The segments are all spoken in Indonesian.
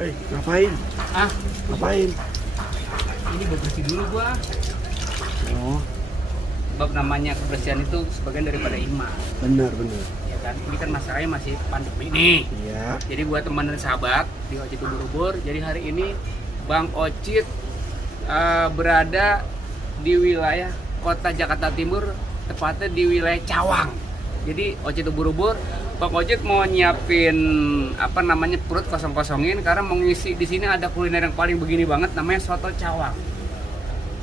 Ngapain? Ah, Ngapain? ini bersih dulu gua. Oh, Sebab namanya kebersihan itu sebagian daripada iman, benar. ya kan? Ini kan masalahnya masih pandemi nih. Iya. Jadi buat teman dan sahabat di Ocit Ubur-Ubur, jadi hari ini Bang Ocit berada di wilayah kota Jakarta Timur, tepatnya di wilayah Cawang. Jadi Ocit Ubur-Ubur, Bang Ocit mau nyiapin perut kosong-kosongin karena mengisi di sini ada kuliner yang paling begini banget, namanya soto Cawang.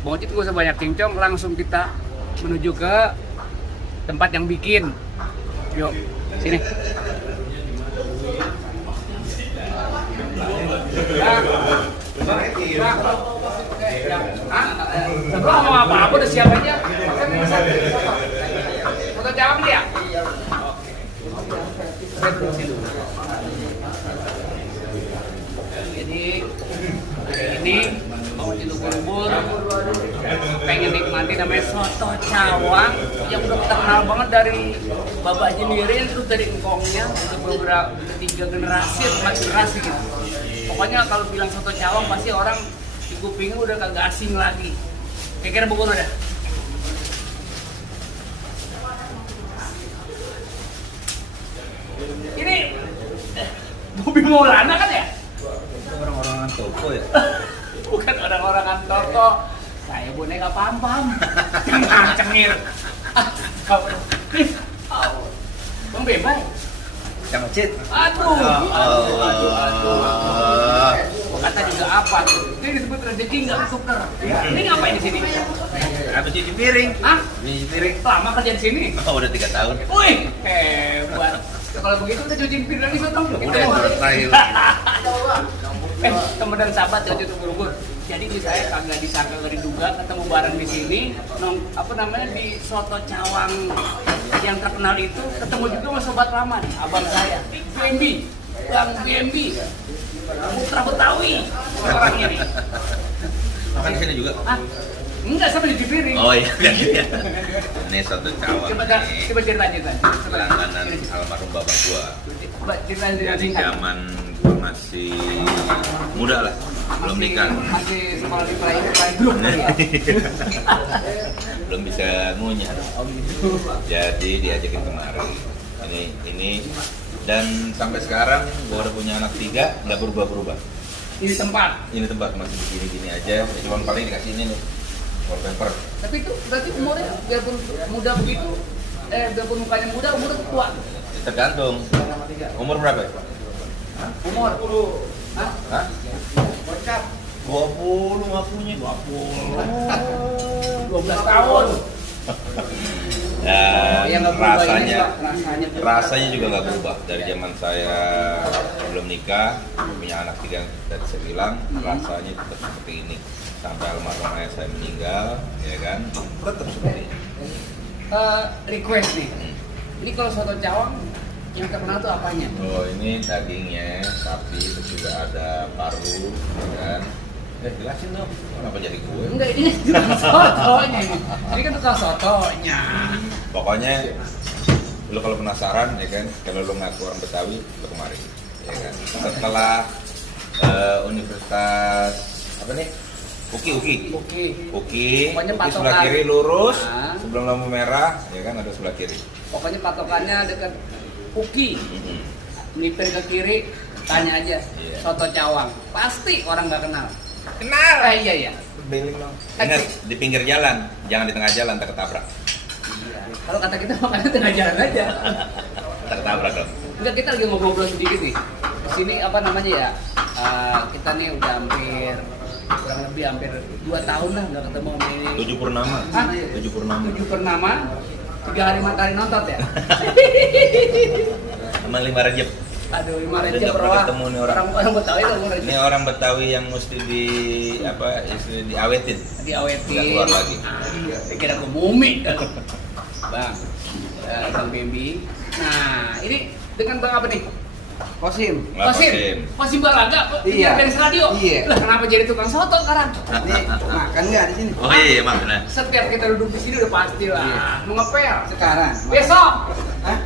Bang Ocit gak usah banyak cincong, langsung kita menuju ke tempat yang bikin. Yuk, sini. Lo ngomong apa-apa udah siap aja. Foto Cawang dia? Jadi ini mau Ocit Ubur-Ubur pengen nikmati namanya soto Cawang yang udah kita kenal banget dari Bapak Jenirin, terus dari engkongnya udah beberapa 3 generasi atau 4 generasi gitu. Pokoknya kalau bilang soto Cawang pasti orang di kupingnya udah kagak asing lagi. Kira-kira Bogor udah. Ini Bobby Maulana kan ya? Orang-orang toko ya? Bukan orang-orangan toko. Saya boneka pam-pam. Cengir. Bang Bebay. Kang Ocit. Aduh. Kata juga apa tuh? Ini disebut rezeki nggak ketuker. Ini ngapain di sini? Aku cuci piring. Hah? Cuci piring. Lama kerja di sini? Oh, udah 3 tahun. Wih, hebat. Kalau begitu udah cuciin piring lagi dong. Udah terakhir. Teman dan sahabat dari Ocit Ubur-Ubur. Jadi ini saya kagak disangka, gak diduga ketemu bareng di sini. Di soto Cawang yang terkenal itu ketemu juga sama sobat lama nih, abang saya, BMB, Bang BMB, Putra Betawi orangnya nih. Makan di sini juga. Ah, enggak sampai cuci piring. Oh iya. Ini soto Cawang. Coba cerita. Langganan almarhum bapak gua. Coba cerita Dari singkat. zaman gua masih muda lah, belum nikah. Masih sekolah di playgroup kali ya. Belum bisa ngunyah. Jadi diajakin kemari. Ini dan sampai sekarang gua udah punya anak 3, nggak berubah-berubah. Ini tempat. Ini tempat masih begini-gini aja. Cuma paling dikasih ini nih, wallpaper. Tapi itu berarti umurnya biarpun muda begitu, biarpun mukanya muda, umurnya tua. Tergantung. Umur berapa? Umur. Hah? Hah? Bocap. 20 ngakunya 12 tahun. Dan Yang nggak berubah ini, rasanya juga nggak berubah dari zaman saya belum nikah, punya anak 3 yang tadi saya bilang, rasanya tetap seperti ini sampai almarhum ayah saya meninggal, ya kan, tetap seperti ini. Request nih. Ini kalau soto Cawang yang terkenal tuh apanya? Oh, ini dagingnya sapi, terus juga ada paru, ya kan. Jelasin dong, kenapa jadi gue? Enggak, ini tukang sotonya ini. Ini kan tukang sotonya. Pokoknya lu kalau penasaran ya kan, kalau lu ngaku orang Betawi, lu kemari, ya kan. Setelah Universitas apa nih? Uki. Pokoknya Uki sebelah patokan. kiri lurus, Nah. sebelum lampu merah, ya kan ada sebelah kiri. Pokoknya patokannya dekat Uki. Mhm. Nipir ke kiri, tanya aja. Iya. Soto Cawang. Pasti orang nggak kenal. Kenal. Iya. Beling dong. Ingat di pinggir jalan, jangan di tengah jalan, tak ketabrak. Iya. Kalau kata kita makannya tengah jalan aja. Tak ketabrak dong. Enggak, kita lagi ngobrol sedikit nih. Di sini kita nih udah kurang lebih hampir 2 tahun lah nggak ketemu sama ini. 7 purnama. Hah? 7 purnama. 7 purnama, 3 hari matahari nonton ya. Sama 5 Rejab. Aduh, 5 Udah Rejab nggak pernah Roa. ketemu nih orang. Orang Betawi itu orang Ini Rejab. orang Betawi yang mesti diawetin. Diawetin. Nggak keluar lagi. Saya kira ke mumi. Bang, Bang Bambi. Nah, ini dengan Bang apa nih? Kosim. Kosim Balaga, Iya. dari radio. Iya. Lah kenapa jadi tukang soto sekarang? Nih, makan nggak di sini? Oh iya, Mak, benar. Setiap kita duduk di sini udah pasti lah. Iya. Mau ngepel. Sekarang. Besok. Hah?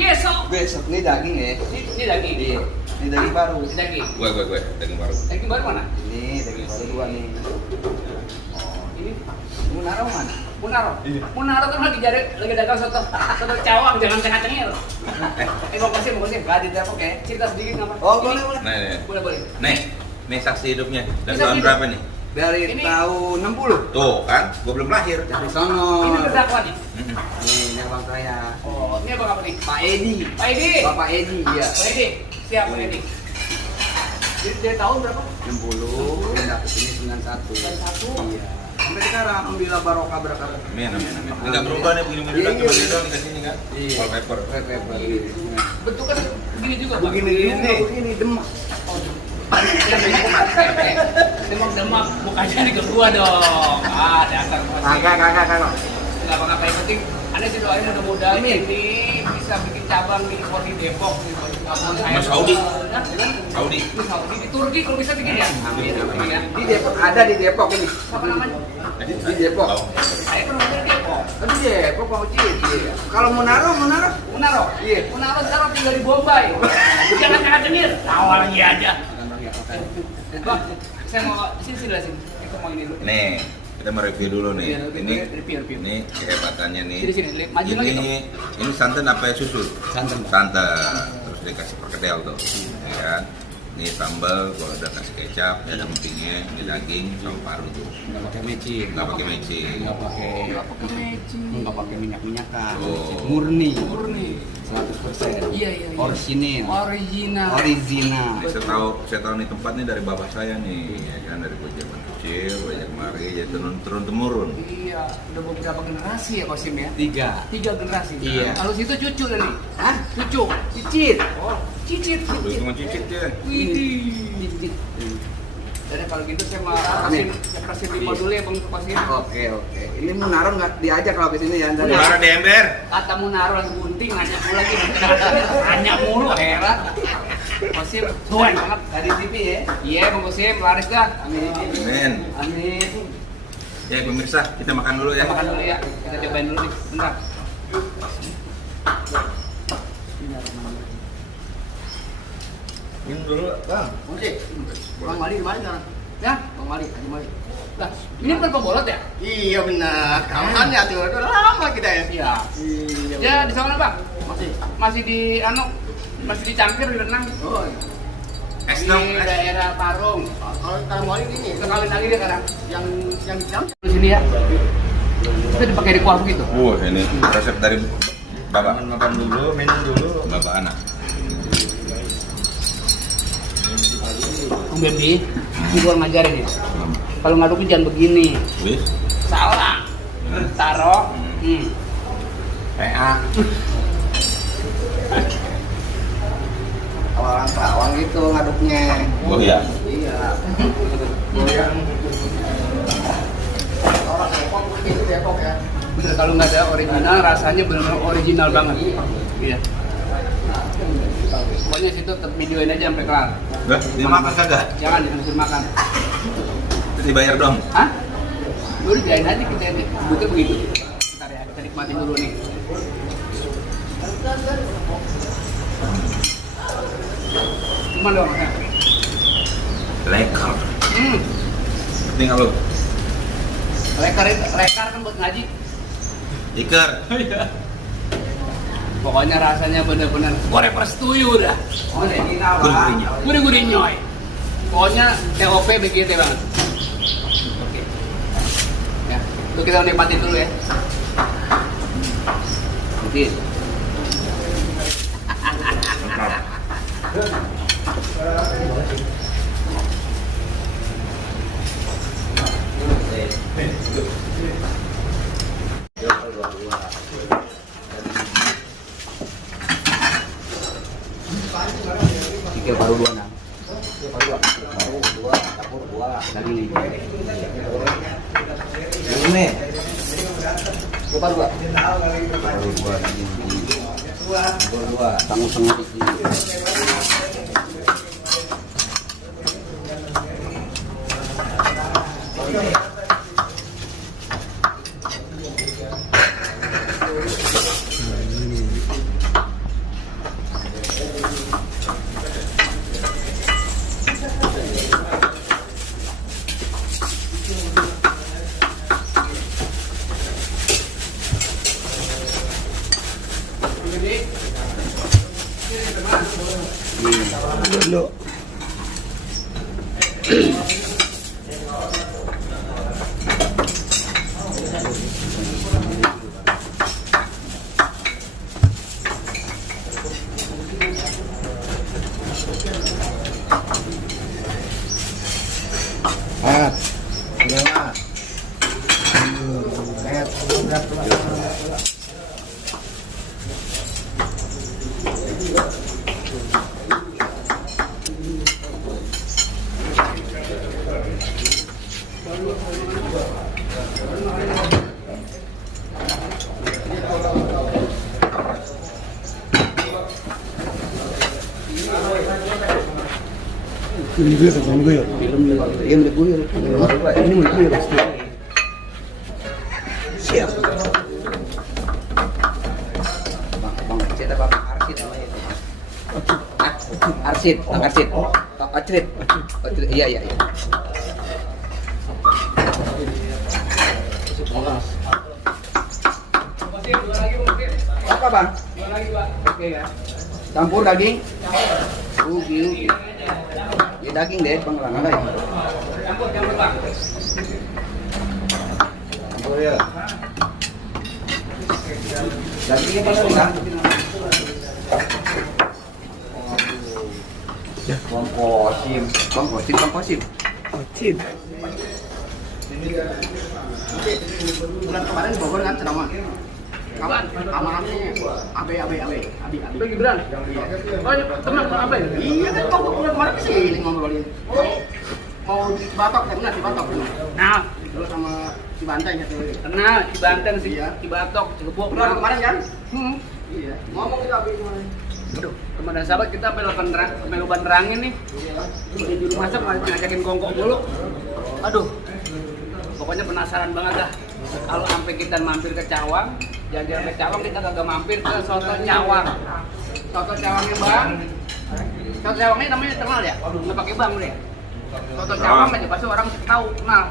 Besok. Besok nih daging ya. Ini daging. Iya. Ini daging baru. Ini daging. Gue daging baru. Daging baru mana? Ini daging baru 2 nih. Oh, ini Munaro mana? Munaro. Munaro kan lagi dagang soto cawang, jangan cengah-cengir. Mau kasih. Enggak di Depok ya. Cerita sedikit nggak, Pak? Oh, Ini- boleh. Boleh. Nih saksi hidupnya. Dari Saksi tahun hidup. berapa nih? Dari Ini- tahun 60. Tuh kan, gue belum lahir. Dari sono. Ini terdakwa nih. Nih, ini abang saya. Oh, ini abang apa nih? Pak Edi. Pak Edi. Bapak Edi, iya. Pak Edi. Siap, Pak Edi. Dari tahun berapa? 60, pindah ke sini 91. 91. Iya. Sampai sekarang alhamdulillah barokah berkah. Amin. Ini nggak berubah nih, begini Iya, doang, iya. begini doang dikasih ini kan. Iya. Wallpaper. Wallpaper. Bentuknya begini juga, Pak. Begini demak. Demak bukannya di kedua dong. Ah, dasar masih. Kagak. Nggak apa-apa, yang penting Anda sih doain mudah-mudahan ini bisa bikin cabang di Kota Depok di kampung saya. Mas Saudi. Hah? Saudi. Di Saudi, di Turki kalau bisa bikin ya. Amin. Ya. Di Depok ada di Depok ini. Apa namanya? Di Depok. Tahu. Saya pernah di Depok. Di Depok Pak Uci. Iya. Kalau Munaro. Munaro. Iya. Munaro sekarang tinggal di Bombay. Jangan cengir. Tawa lagi aja. Bang, saya mau sini. Kita mau ini dulu. Nih, kita mau review dulu nih. Iya, Ini review. ini kehebatannya nih. Sini, maju lagi dong. Ini santan apa ya, susu? Santan. Terus dikasih perkedel tuh. Ya kan? Ini sambal, kalau udah kasih kecap, ada empingnya, ini daging sama paru tuh. Enggak pakai mecin. Nggak pakai mecin. Enggak pakai mecin. enggak pakai minyak-minyakan. Oh. Murni. Murni. 100%. Iya. Orisinil. Original. Original. Ini saya tahu nih tempat nih dari bapak saya nih, ya kan, dari gue zaman kecil, banyak kemari, jadi turun temurun. Iya, udah beberapa generasi ya Kosim ya. 3. 3 generasi. Iya. Kalau situ cucu nih. Hah? Cucu. Cicit. Oh, cicit. Dulu cuma cicit ya. Widih. Cicit. Jadi kalau gitu saya mau Amin. kasih lima dulu ya Bang Kosim. Oke. Ini Munaro nggak diajak kalau ke sini ya. Ntar ya. Ular di ember. Kata mau naruh lagi gunting, nanya mulu lagi. Nanya mulu, heran. Kosim, tuan banget. Tadi TV ya. Iya Bang Kosim, laris dah. Amin. Amin. Amin. Ya pemirsa, kita makan dulu ya. Kita makan dulu ya. Kita cobain dulu nih, bentar. Ini dulu. Bang, Uci. Bang Mali di mana sekarang? Ya, Bang Mali, Haji Mali. lah, ini bukan pembolot ya? Iya benar. Kapan ya tuh? Udah lama kita ya. Iya. Iya. Ya di sana Bang. Masih. Masih di masih di Cangkir di Renang. Oh. Es Di dong, es. daerah Parung. Kalau sekarang Mali ini Kita kawin lagi dia sekarang. yang di dalam. Di sini ya. Kita dipakai di kuah begitu. Ini resep dari bapak. Makan dulu, minum dulu. Bapak anak. Baby, gua ngajarin ya. Kalau ngaduknya jangan begini. Wis. Salah. Taruh. PA. Awang gitu ngaduknya. Oh iya. Iya. Goyang. Orang Depok begitu Depok ya. Bener, kalau nggak ada original rasanya benar-benar original banget. Iya. Pokoknya situ tetap videoin aja sampai kelar. Udah, dimakan kagak? Jangan disuruh makan. Terus dibayar dong. Hah? Lu dijain aja kita ini. Butuh begitu. Bentar ya, kita nikmatin dulu nih. Gimana dong? Ya? Lekar. Penting nggak lu? Rekar kan buat ngaji. Iker. Pokoknya rasanya bener-bener goreng persetuju dah. Original Gurih-gurihnya. Gurih-gurih nyoy. Pokoknya TOP begitu banget. Oke. Ya, itu kita nikmatin dulu ya. Mungkin. Tiga baru 2 nang. Baru 2, campur 2. Lagi nih. Ini. Coba dua. Baru 2 lagi. Baru 2. Tanggung setengah. Dulu. Lewat. Belum guyur. Iya, udah guyur. Ini udah guyur. Siap. Bang Acit apa Bang Arsid namanya itu? Arsid, Bang Arsid. Acrit. Iya. Apa Bang? Oke ya. Campur daging. Ubi. Ya daging deh, Bang Lang ada ya. Campur Bang. Campur ya. Dagingnya mana nih, Bang? Ya, Bang Kosim. Ocit. Bulan kemarin di Bogor kan ceramah. Kapan? Amanatnya Abi. Bagi Gibran. Oh, teman apa ya? Iya kan Bogor bulan kemarin ke sini ngobrolin. Mau di Batok, benar di Batok. Nah, Dulu sama si Banteng ya tuh. kenal Cibanten sih, Iya. Cibatok, Cirebuk. Bulan kemarin kan? Hmm. Iya. Ngomong kita Abi kemarin. Aduh, teman dan sahabat kita sampai lupa nerangin nih. Udah juru masak malah ngajakin kongkok mulu. Aduh, pokoknya penasaran banget dah. Kalau sampai kita mampir ke Cawang, jalan-jalan ke Cawang kita kagak mampir ke soto Cawang. Soto Cawangnya Bang. Soto Cawangnya namanya terkenal ya? Nggak pakai Bang deh. Soto Cawang aja pasti orang tahu kenal.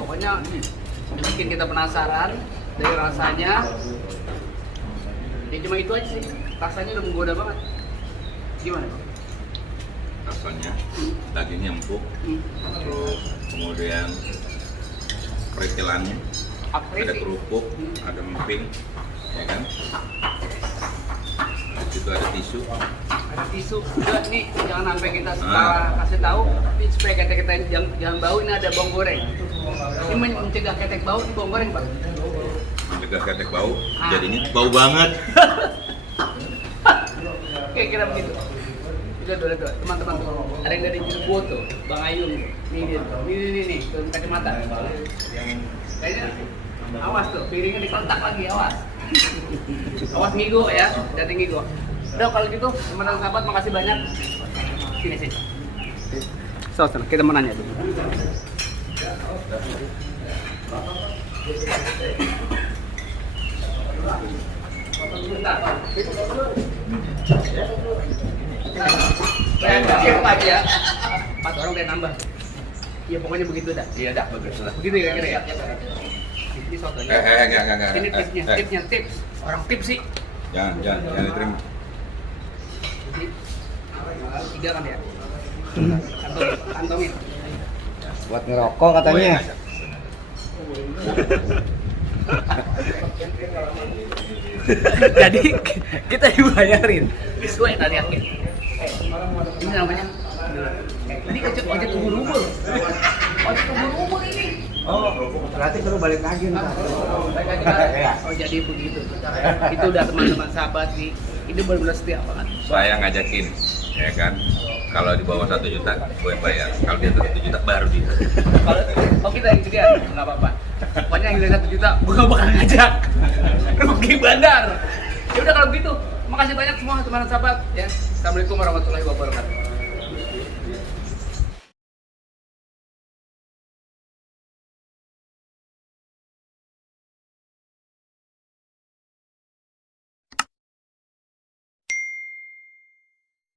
Pokoknya bikin kita penasaran dari rasanya. Ya cuma itu aja sih, rasanya udah menggoda banget. Gimana Bang? Rasanya dagingnya empuk, terus kemudian perikilannya ada kerupuk, ada emping, ya kan? Di situ ada tisu. Ada tisu juga nih, jangan sampai kita setelah kasih tahu, ini supaya ketek kita jangan bau, ini ada bawang goreng. Ini mencegah ketek bau di bawang goreng Bang. Mencegah ketek bau, jadinya bau banget. Kira-kira begitu. Udah, teman-teman tuh. Ada yang dari Cirebon tuh, Bang Ayung. Nih dia tuh. Nih, tuh kacamata. Kayaknya awas tuh, piringnya dikontak lagi, awas. Awas ngigo ya, jadi ngigo. Udah kalau gitu, teman-teman sahabat makasih banyak. Sini. So, kita mau nanya dulu. Siapa aja ya? 4 orang udah nambah. Iya pokoknya begitu dah. Iya dah, bagus lah. Begitu ya kira ya. Ini sotonya. Enggak. Ini tipsnya, tips. Orang tips sih. Jangan diterima. Jadi, 3 kan ya? Kantongin. Buat ngerokok katanya. Jadi kita dibayarin sesuai targetnya. Ini namanya. Ini ojek ubur-ubur. Ojek ubur-ubur ini. Oh, berarti perlu balik lagi ntar. Oh jadi begitu. Itu udah teman-teman sahabat nih. Ini benar-benar setia banget. Saya ngajakin, ya kan? Kalau di bawah 1 juta, gue bayar. Kalau di atas 1 juta, baru dia. Kalau kita yang gedean, nggak apa-apa. Pokoknya yang dari 1 juta, gue nggak bakal ngajak. Rugi bandar. Ya udah kalau begitu, makasih banyak semua teman-teman sahabat. Ya, assalamualaikum warahmatullahi wabarakatuh.